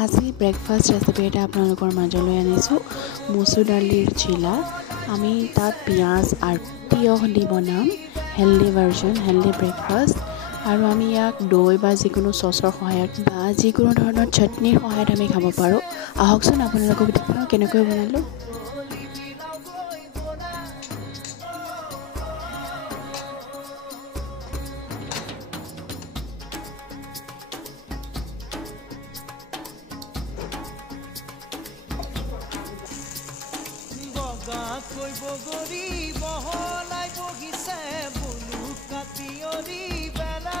আজি breakfast recipe এটা আপোনালোকৰ মাজলৈ আনিছোঁ মচুৰ দালিৰ চিলা। আমি তাত পিঁয়াজ আৰু তিয়ঁহ দি বনাম হেল্ডি ভাৰ্জন, হেল্ডি ব্ৰেকফাষ্ট। আৰু আমি ইয়াক দৈ বা যিকোনো চচৰ সহায়ত বা যিকোনো ধৰণৰ চাটনিৰ সহায়ত আমি খাব পাৰোঁ। আহকচোন আপোনালোকক দেখাওঁ কেনেকৈ বনালোঁ। বগাকৈ বগৰী বহলাই বহিছে বুলু কাটিয়ৰী বেলা